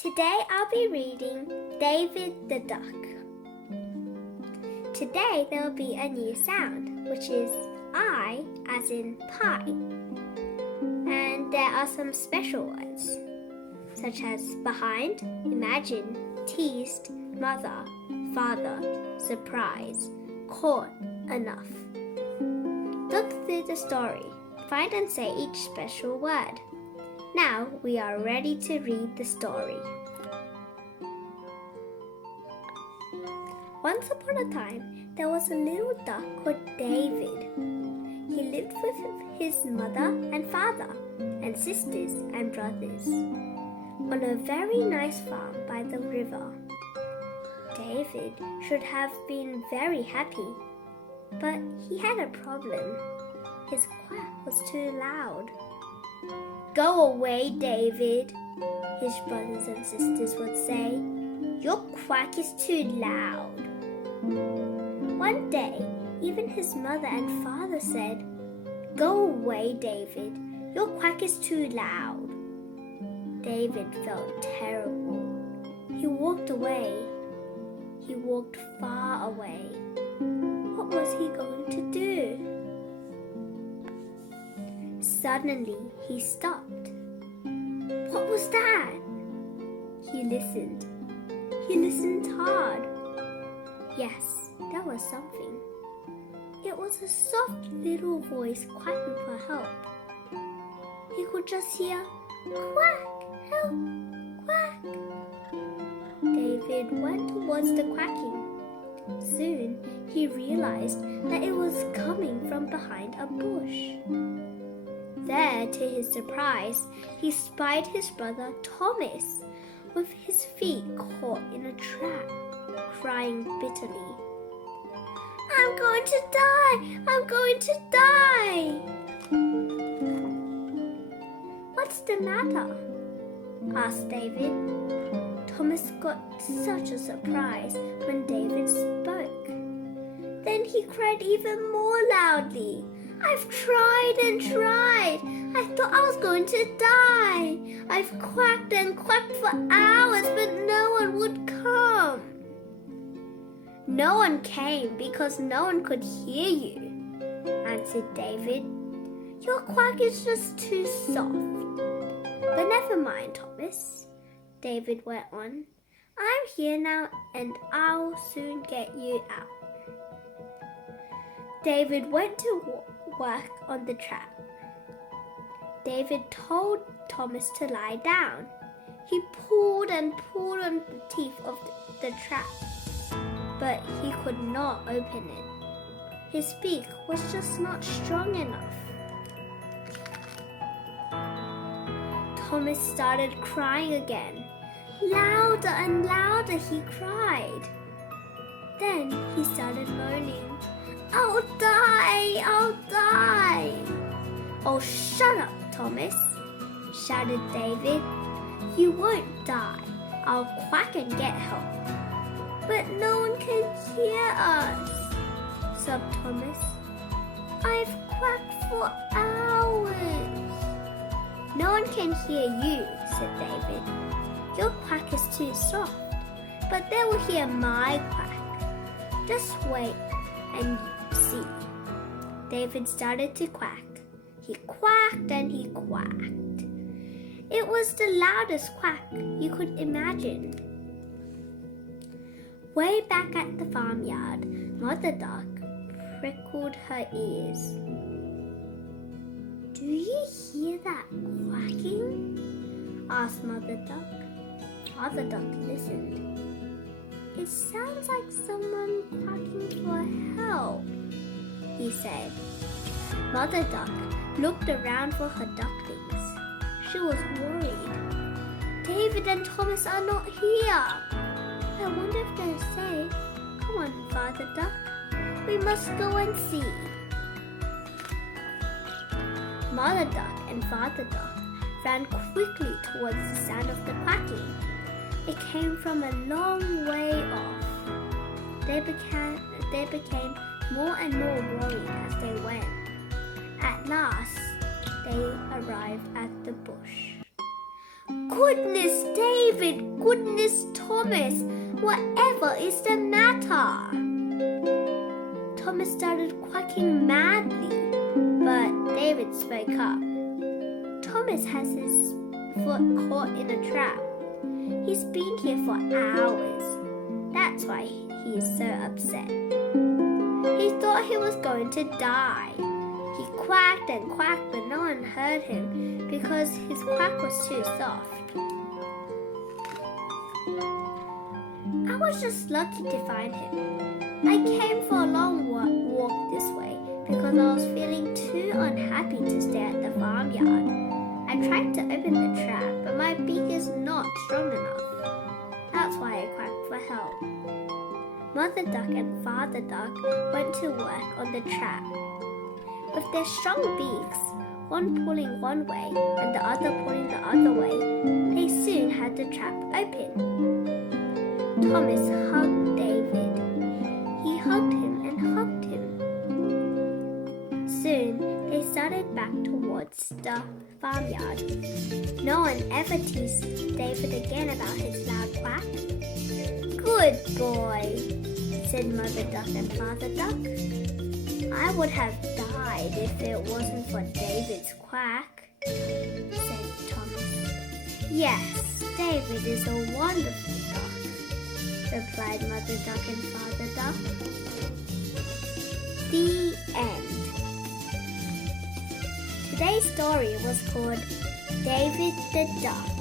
Today I'll be reading David the Duck. Today there will be a new sound, which is I as in pie. And there are some special words, such as behind, imagine, teased, mother, father, surprise, caught, enough. Look through the story, find and say each special word. Now we are ready to read the story. Once upon a time, there was a little duck called David. He lived with his mother and father and sisters and brothers on a very nice farm by the river. David should have been very happy, but he had a problem. His quack was too loud. "Go away, David," his brothers and sisters would say. "Your quack is too loud." One day, even his mother and father said, "Go away, David. Your quack is too loud." David felt terrible. He walked away. He walked far away. What was he going to do? Suddenly, he stopped. What was that? He listened. He listened hard. Yes, there was something. It was a soft little voice quacking for help. He could just hear, "Quack, help, quack." David went towards the quacking. Soon, he realized that it was coming from behind a bush. There, to his surprise, he spied his brother Thomas with his feet caught in a trap, crying bitterly. "I'm going to die! I'm going to die!" "What's the matter?" asked David. Thomas got such a surprise when David spoke. Then he cried even more loudly. "I've tried and tried. I thought I was going to die. I've quacked and quacked for hours, but no one would come." "No one came because no one could hear you," answered David. "Your quack is just too soft." "But never mind, Thomas," David went on. "I'm here now and I'll soon get you out." David went to work on the trap. David told Thomas to lie down. He pulled and pulled on the teeth of the trap, but he could not open it. His beak was just not strong enough. Thomas started crying again. Louder and louder he cried. Then he started moaning. "I'll die! I'll die!" "Oh, shut up, Thomas," shouted David. "You won't die. I'll quack and get help." "But no one can hear us," sobbed Thomas. "I've quacked for hours." "No one can hear you," said David. "Your quack is too soft, but they will hear my quack. Just wait and see." David started to quack. He quacked and he quacked. It was the loudest quack you could imagine. Way back at the farmyard, Mother Duck prickled her ears. "Do you hear that quacking?" asked Mother Duck. Mother Duck listened. "It sounds like someone quacking for help," he said. Mother Duck looked around for her ducklings. She was worried. "David and Thomas are not here. I wonder if they're safe. Come on, Father Duck. We must go and see." Mother Duck and Father Duck ran quickly towards the sound of the quacking. It came from a long way off. They became more and more worried as they went. At last, they arrived at the bush. Goodness, David! Goodness, Thomas! Whatever is the matter? Thomas started quacking madly, but David spoke up. Thomas has his foot caught in a trap. He's been here for hours. That's why he is so upset. He thought he was going to die. He quacked and quacked, but no one heard him because his quack was too soft. I was just lucky to find him. I came for a long walk this way because I was feeling too unhappy to stay at the farmyard. I tried to open the trap, but my beak is not strong enough. That's why I quacked for help. Mother Duck and Father Duck went to work on the trap. With their strong beaks, one pulling one way and the other pulling the other way, they soon had the trap open. Thomas hugged David. He hugged him and hugged him. Soon, they started back towards the farmyard. No one ever teased David again about his loud quack. Good boy, said Mother Duck and Father Duck. I would have died if it wasn't for David's quack, said Thomas. Yes, David is a wonderful duck, replied Mother Duck and Father Duck. The end. Today's story was called David the Duck.